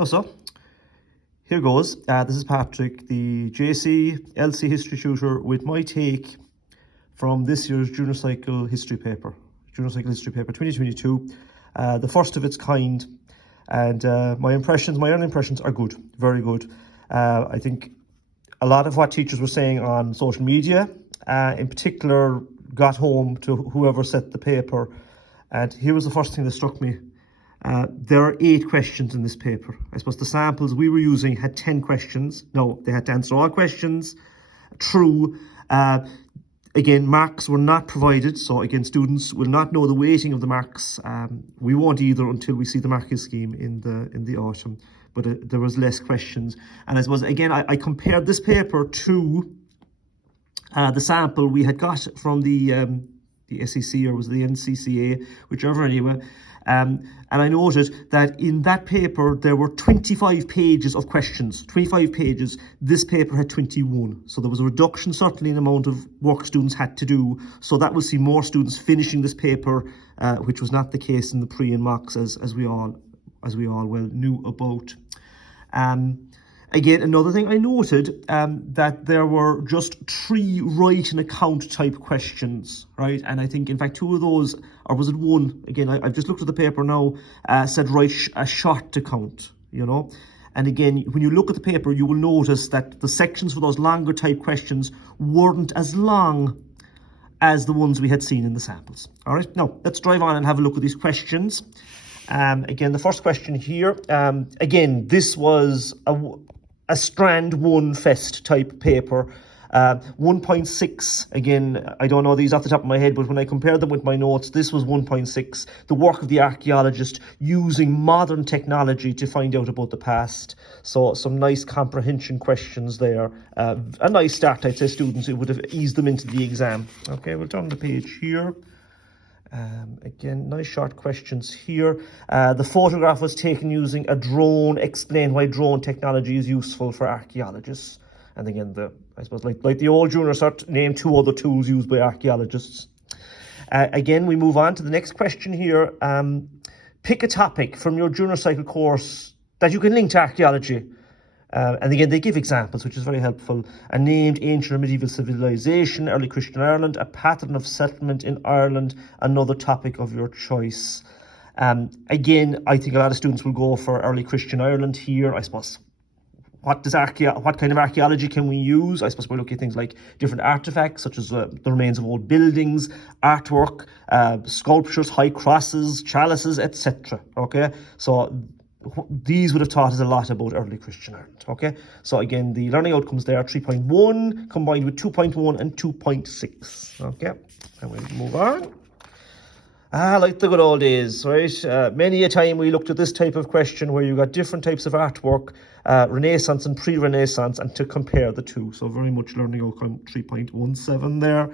So here goes. This is Patrick, the JC LC history tutor, with my take from this year's Junior Cycle History paper, 2022, the first of its kind. And my early impressions are good, very good. I think a lot of what teachers were saying on social media, in particular, got home to whoever set the paper. And here was the first thing that struck me. There are 8 questions in this paper. I suppose the samples we were using had 10 questions. No, they had to answer all questions. True. Again, marks were not provided. So again, students will not know the weighting of the marks. We won't either until we see the marking scheme in the autumn. But there was less questions. And I suppose, again, I compared this paper to the sample we had got from the SEC, or was it the NCCA, whichever anyway. And I noted that in that paper, there were 25 pages of questions, 25 pages. This paper had 21. So there was a reduction, certainly, in the amount of work students had to do. So that will see more students finishing this paper, which was not the case in the pre and mocks, as we all well knew about. Again, another thing I noted, that there were just 3 write an account type questions, right? And I think, in fact, 2 of those, or was it 1? Again, I've just looked at the paper now, said write a short account, you know? And again, when you look at the paper, you will notice that the sections for those longer type questions weren't as long as the ones we had seen in the samples. All right, now let's drive on and have a look at these questions. Again, the first question here, again, this was a strand 1 fest type paper, 1.6. Again, I don't know these off the top of my head, but when I compared them with my notes, this was 1.6. The work of the archaeologist using modern technology to find out about the past. So some nice comprehension questions there. A nice start, I'd say, students. It would have eased them into the exam. Okay, we'll turn the page here. Again, nice short questions here. The photograph was taken using a drone. Explain why drone technology is useful for archaeologists. And again, I suppose like the old junior cert, name 2 other tools used by archaeologists. Again, we move on to the next question here. Pick a topic from your junior cycle course that you can link to archaeology. And again, they give examples, which is very helpful. A named ancient or medieval civilization, early Christian Ireland, a pattern of settlement in Ireland, another topic of your choice. Again, I think a lot of students will go for early Christian Ireland here. I suppose, what kind of archaeology can we use? I suppose we're looking at things like different artifacts, such as the remains of old buildings, artwork, sculptures, high crosses, chalices, etc. Okay, so these would have taught us a lot about early Christian Ireland, okay? So again, the learning outcomes there are 3.1 combined with 2.1 and 2.6, okay? And we'll move on. Like the good old days, right? Many a time we looked at this type of question where you got different types of artwork, Renaissance and pre-Renaissance, and to compare the 2. So very much learning outcome 3.17 there.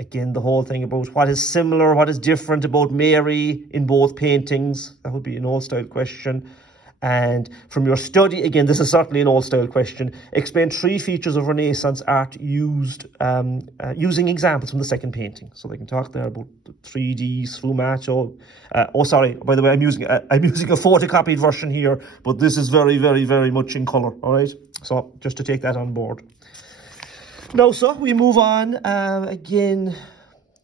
Again, the whole thing about what is similar, what is different about Mary in both paintings. That would be an old-style question. And from your study, again, this is certainly an old-style question. Explain 3 features of Renaissance art used using examples from the second painting. So they can talk there about 3D, sfumato. Sorry, by the way, I'm using a photocopied version here, but this is very, very, very much in colour, all right? So just to take that on board. Now, so we move on. Again,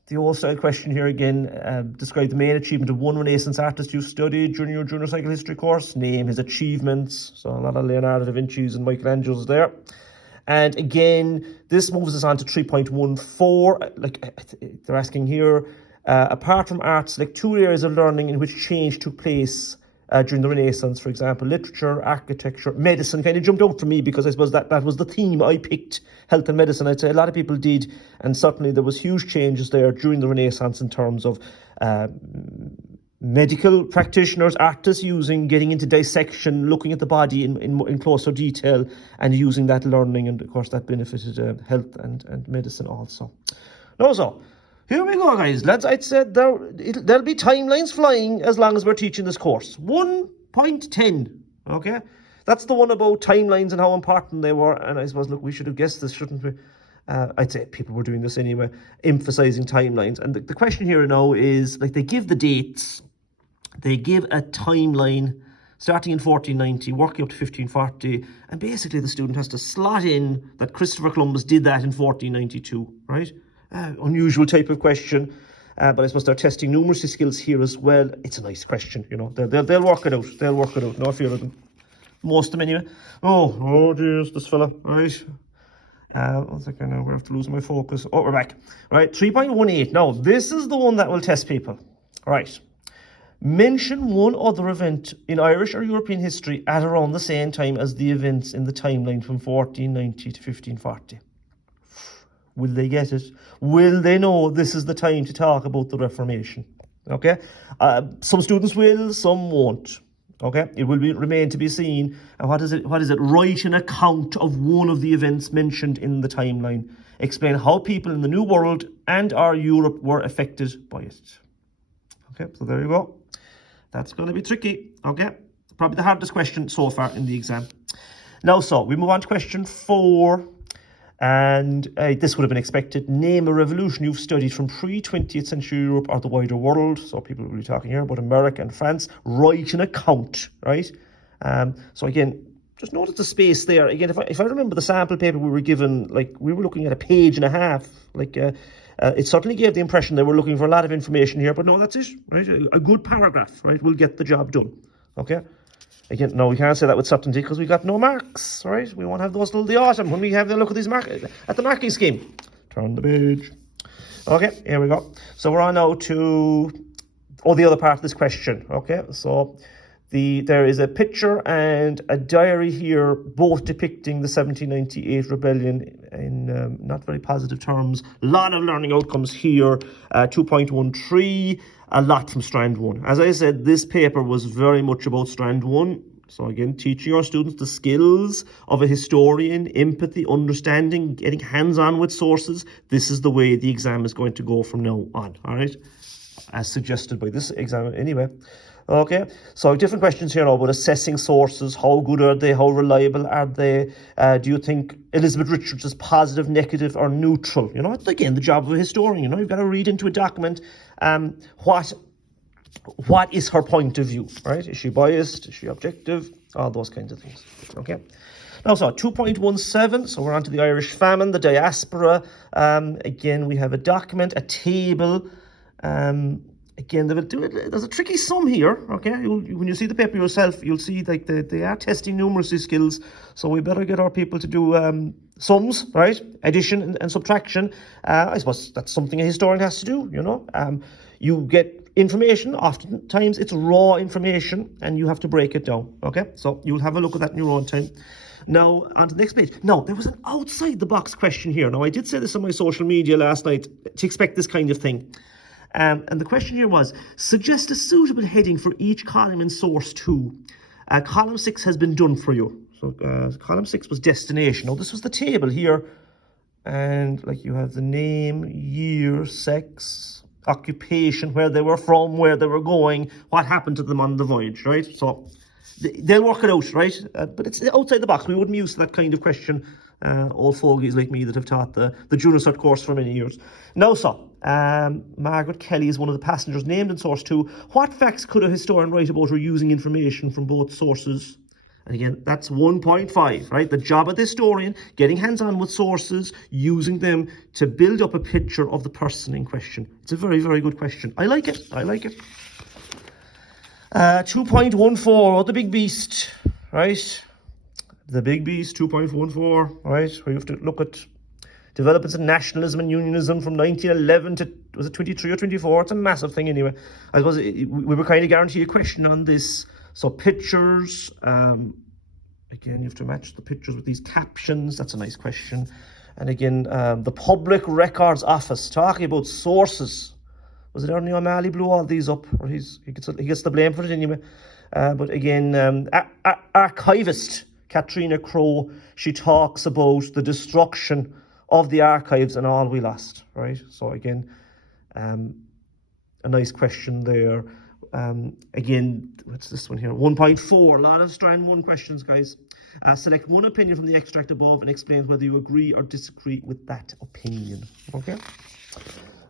the old style question here again. Describe the main achievement of one Renaissance artist you studied during your junior cycle history course. Name his achievements. So a lot of Leonardo da Vinci's and Michelangelo's there. And again, this moves us on to 3.14. Like they're asking here, apart from art, select 2 areas of learning in which change took place during the Renaissance, for example, literature, architecture, medicine. Kind of jumped out for me because I suppose that was the theme I picked, health and medicine. I'd say a lot of people did, and certainly there was huge changes there during the Renaissance in terms of medical practitioners, artists getting into dissection, looking at the body in closer detail, and using that learning, and of course that benefited health and medicine also. So here we go, guys. I'd say there'll be timelines flying as long as we're teaching this course. 1.10, okay? That's the one about timelines and how important they were. And I suppose, look, we should have guessed this, shouldn't we? I'd say people were doing this anyway, emphasizing timelines. And the question here now is, like, they give the dates, they give a timeline. starting in 1490, working up to 1540, and basically the student has to slot in that Christopher Columbus did that in 1492, right? Unusual type of question, but I suppose they're testing numeracy skills here as well. It's a nice question, you know. They'll work it out. They'll work it out. No fear of them. Most of them anyway. Oh dears, this fella, right? 1 second now, we have to lose my focus. Oh, we're back. Right, 3.18. Now, this is the one that will test people. Right. Mention one other event in Irish or European history at around the same time as the events in the timeline from 1490 to 1540. Will they get it? Will they know this is the time to talk about the Reformation? Okay? Some students will, some won't. Okay, it will remain to be seen. And what is it? Write an account of one of the events mentioned in the timeline. Explain how people in the New World and our Europe were affected by it. Okay, so there you go. That's going to be tricky. Okay, probably the hardest question so far in the exam. Now, so we move on to question 4. And this would have been expected. Name a revolution you've studied from pre-20th century Europe or the wider world. So people will be talking here about America and France. Write an account, right? So again, just notice the space there. Again, if I remember the sample paper we were given, like we were looking at a page and a half. Like it certainly gave the impression they were looking for a lot of information here. But no, that's it, right? A good paragraph, right, will get the job done. Okay. Again, no, we can't say that with certainty because we got no marks, right? We won't have those till the autumn when we have a look at these at the marking scheme. Turn the page. Okay, here we go. So we're on now to the other part of this question. Okay, so there is a picture and a diary here, both depicting the 1798 rebellion in not very positive terms. A lot of learning outcomes here. 2.13. A lot from Strand 1. As I said, this paper was very much about Strand 1. So again, teaching our students the skills of a historian, empathy, understanding, getting hands-on with sources. This is the way the exam is going to go from now on, all right? As suggested by this exam anyway. Okay, so different questions here now about assessing sources. How good are they? How reliable are they? Do you think Elizabeth Richards is positive, negative, or neutral? You know, it's again the job of a historian. You know, you've got to read into a document. What is her point of view? Right? Is she biased? Is she objective? All those kinds of things. Okay. Now, so 2.17. So we're on to the Irish famine, the diaspora. Again, we have a document, a table. Again, there's a tricky sum here, okay? When you see the paper yourself, you'll see like they are testing numeracy skills, so we better get our people to do sums, right? Addition and subtraction. I suppose that's something a historian has to do, you know? You get information, oftentimes it's raw information, and you have to break it down, okay? So you'll have a look at that in your own time. Now, on to the next page. Now, there was an outside-the-box question here. Now, I did say this on my social media last night, to expect this kind of thing. And the question here was, suggest a suitable heading for each column in source 2. Column 6 has been done for you. So column 6 was destination. Now this was the table here. And like you have the name, year, sex, occupation, where they were from, where they were going, what happened to them on the voyage, right? So they'll work it out, right? But it's outside the box. We wouldn't use that kind of question. All fogies like me that have taught the junior cert course for many years. Now, so Margaret Kelly is one of the passengers named in source 2. What facts could a historian write about her using information from both sources? And again, that's 1.5, right? The job of the historian, getting hands-on with sources, using them to build up a picture of the person in question. It's a very, very good question. I like it. 2.14, the big beast, right? The big beast, 2.14, right? Where you have to look at developments in nationalism and unionism from 1911 to, was it 23 or 24? It's a massive thing anyway. I suppose we were kind of guaranteed a question on this. So pictures, again, you have to match the pictures with these captions. That's a nice question. And again, the Public Records Office, talking about sources. Was it Ernie O'Malley blew all these up? Or he gets the blame for it anyway. But again, archivist Katrina Crowe, she talks about the destruction of the archives and all we lost, right? So again, a nice question there. Again, what's this one here? 1.4, a lot of Strand 1 questions, guys. Select one opinion from the extract above and explain whether you agree or disagree with that opinion, okay?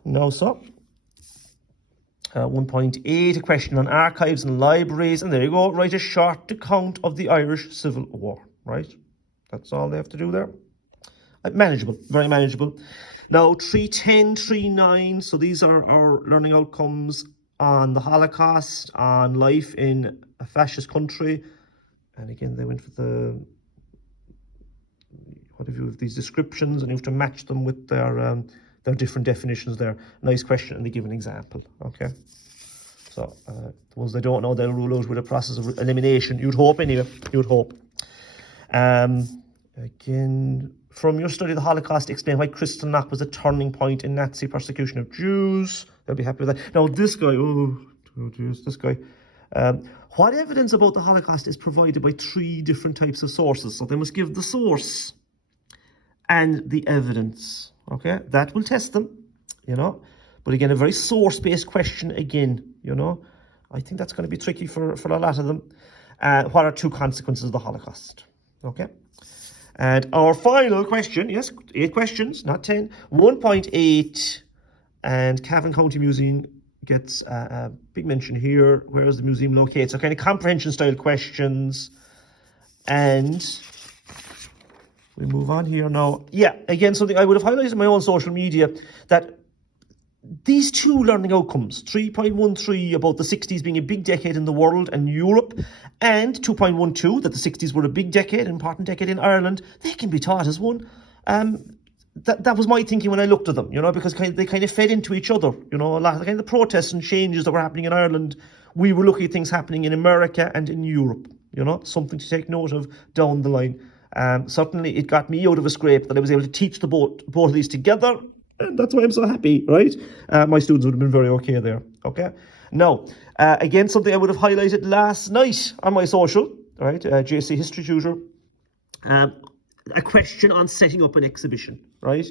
Now, so 1.8, a question on archives and libraries. And there you go, write a short account of the Irish Civil War, right? That's all they have to do there. Manageable, very manageable. Now, 310, 39, so these are our learning outcomes on the Holocaust, on life in a fascist country. And again, they went for the, what have you, these descriptions, and you have to match them with their different definitions there. Nice question, and they give an example, okay? So, the ones they don't know, they'll rule out with a process of elimination. You'd hope anyway, you'd hope. Again, from your study of the Holocaust, explain why Kristallnacht was a turning point in Nazi persecution of Jews. They'll be happy with that. Now, this guy, oh dear, this guy. What evidence about the Holocaust is provided by 3 different types of sources? So they must give the source and the evidence, okay? That will test them, you know. But again, a very source-based question again, you know. I think that's going to be tricky for a lot of them. What are 2 consequences of the Holocaust? Okay. And our final question, yes, 8 questions, not 10. 1.8, and Cavan County Museum gets a big mention here. Where is the museum located? So kind of comprehension style questions. And we move on here now. Yeah, again, something I would have highlighted in my own social media, that these 2 learning outcomes, 3.13 about the 60s being a big decade in the world and Europe, and 2.12 that the 60s were a big decade, an important decade in Ireland, they can be taught as one. That was my thinking when I looked at them, you know, because they kind of fed into each other, you know, a lot of the kind of protests and changes that were happening in Ireland. We were looking at things happening in America and in Europe, you know, something to take note of down the line. Certainly it got me out of a scrape that I was able to teach the both of these together. And that's why I'm so happy, right? My students would have been very okay there, okay? Now, again, something I would have highlighted last night on my social, right? JC History Tutor. A question on setting up an exhibition, right?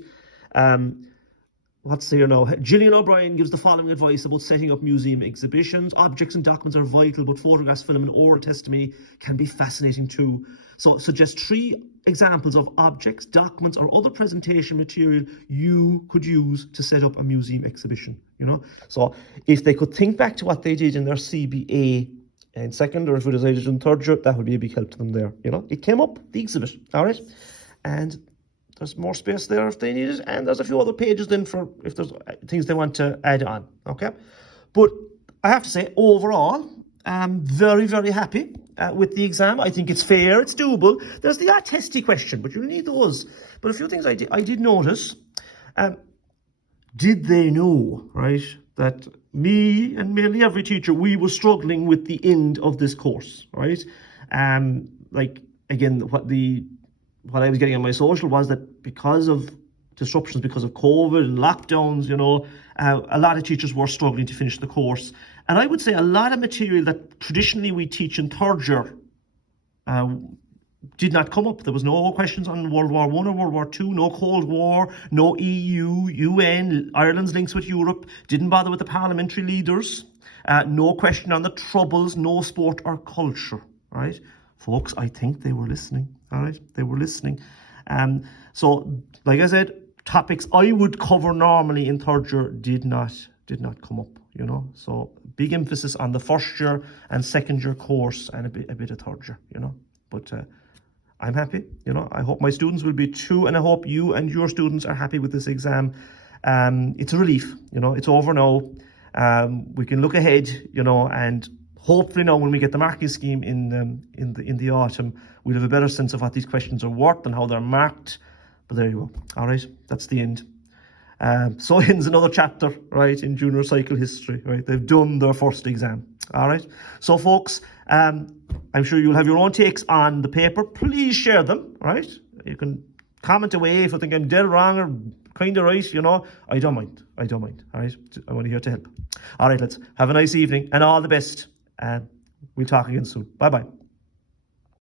What's here now? Gillian O'Brien gives the following advice about setting up museum exhibitions. Objects and documents are vital, but photographs, film, and oral testimony can be fascinating too. So suggest 3 examples of objects, documents, or other presentation material you could use to set up a museum exhibition, you know? So if they could think back to what they did in their CBA in 2nd, or if it was aided in 3rd year, that would be a big help to them there, you know? It came up, the exhibit, all right? And there's more space there if they need it, and there's a few other pages then for if there's things they want to add on, okay? But I have to say, overall, I'm very, very happy with the exam. I think it's fair, it's doable. There's the art testy question, but you'll need those. But a few things I did notice. Did they know, right, that me and mainly every teacher, we were struggling with the end of this course, right? Like, again, what I was getting on my social was that because of disruptions, because of COVID and lockdowns, you know, a lot of teachers were struggling to finish the course. And I would say a lot of material that traditionally we teach in 3rd year did not come up. There was no questions on World War I or World War II, no Cold War, no EU, UN, Ireland's links with Europe, didn't bother with the parliamentary leaders, no question on the Troubles, no sport or culture, right? Folks, I think they were listening, all right? They were listening. So, like I said, topics I would cover normally in 3rd year did not come up, you know? So, big emphasis on the 1st year and 2nd year course and a bit of 3rd year, you know? But I'm happy, you know? I hope my students will be too, and I hope you and your students are happy with this exam. It's a relief, you know? It's over now. We can look ahead, you know, and hopefully now when we get the marking scheme in the autumn, we'll have a better sense of what these questions are worth and how they're marked. But there you go. All right, that's the end. So ends another chapter, right, in junior cycle history, right? They've done their first exam. All right. So folks, I'm sure you'll have your own takes on the paper. Please share them, right? You can comment away if you think I'm dead wrong or kind of right, you know. I don't mind. All right. I want to hear to help. All right, let's have a nice evening and all the best. And we'll talk again soon. Bye-bye.